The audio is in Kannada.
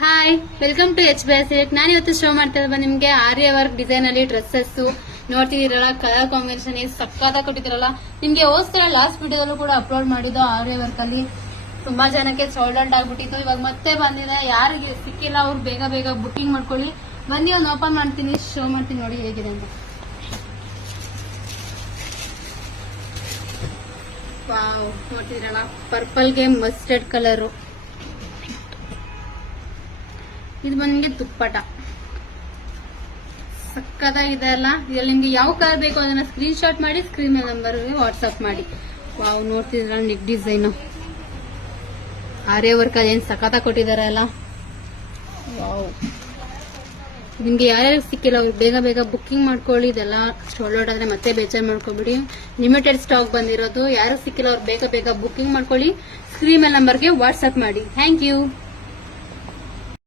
Hi, welcome to H B select. ನಾನು ಇವತ್ತು ಶೋ ಮಾಡ್ತಾ ಇರೋದು ನಿಮ್ಗೆ ಆರ್ಯ ವರ್ಕ್ ಡಿಸೈನ್ ಅಲ್ಲಿ ಡ್ರೆಸ್ಸಸ್ ನೋಡ್ತಿದ್ದೀರಲ್ಲ. ಕಲರ್ ಕಾಂಬಿನೇಷನ್ ಸಕ್ಕತ್ತಾಗಿ ಕೊಟ್ಟಿದ್ದೀರಲ್ಲ. ನಿಮ್ಗೆ ಹೋಸ್ತರ ಲಾಸ್ಟ್ ವಿಡಿಯೋದಲ್ಲೂ ಕೂಡ ಅಪ್ಲೋಡ್ ಮಾಡಿದ್ದು ಆರ್ಯ ವರ್ಕ್ ಅಲ್ಲಿ. ತುಂಬಾ ಜನಕ್ಕೆ ಸೋಲ್ಡ್ ಔಟ್ ಆಗ್ಬಿಟ್ಟಿತ್ತು. ಇವಾಗ ಮತ್ತೆ ಬಂದಿದೆ. ಯಾರಿಗೆ ಸಿಕ್ಕಿಲ್ಲ ಅವ್ರು ಬೇಗ ಬೇಗ ಬುಕಿಂಗ್ ಮಾಡ್ಕೊಳ್ಳಿ. ಬನ್ನಿ, ಒಂದು ಓಪನ್ ಮಾಡ್ತೀನಿ, ಶೋ ಮಾಡ್ತೀನಿ, ನೋಡಿ ಹೇಗಿದೆ ಅಂತ. ವಾವ್, ನೋಡ್ತಿದ್ದೀರಲ್ಲ, ಪರ್ಪಲ್ಗೆ ಮಸ್ಟರ್ಡ್ ಕಲರು. ಇದು ಬಂದ್ಗೆ ದುಪ್ಪಟ ಸಕ್ಕತ್ತಾಗಿದೆ ಅಲ್ಲ. ಇದ್ರಲ್ಲಿ ನಿಮ್ಗೆ ಯಾವ ಕಲರ್ ಬೇಕು ಅದನ್ನ ಸ್ಕ್ರೀನ್ ಶಾಟ್ ಮಾಡಿ ಸ್ಕ್ರೀನ್ ನಂಬರ್ಗೆ ವಾಟ್ಸ್ಆಪ್ ಮಾಡಿ. ವಾವ್, ನೋಡ್ತಿದ್ರ ನೆಕ್ ಡಿಸೈನ್ ಆರ್ಯ ವರ್ಕ್ ಅದೇನು ಸಕ್ಕತ್ತಾಗಿ ಕೊಟ್ಟಿದಾರೆ ಅಲ್ಲ. ವಾವ್, ನಿಮ್ಗೆ ಯಾರ್ಯಾರು ಸಿಕ್ಕಿಲ್ಲ ಅವ್ರು ಬೇಗ ಬೇಗ ಬುಕ್ಕಿಂಗ್ ಮಾಡ್ಕೊಳ್ಳಿ. ಇದೆಲ್ಲ ಸೋಲ್ಡ್ ಔಟ್ ಆದ್ರೆ ಮತ್ತೆ ಬೇಜಾರು ಮಾಡ್ಕೊಬಿಡಿ. ಲಿಮಿಟೆಡ್ ಸ್ಟಾಕ್ ಬಂದಿರೋದು. ಯಾರು ಸಿಕ್ಕಿಲ್ಲ ಅವ್ರು ಬೇಗ ಬೇಗ ಬುಕ್ಕಿಂಗ್ ಮಾಡ್ಕೊಳ್ಳಿ. ಸ್ಕ್ರೀನ್ ನಂಬರ್ಗೆ ವಾಟ್ಸ್ಆಪ್ ಮಾಡಿ. Thank you.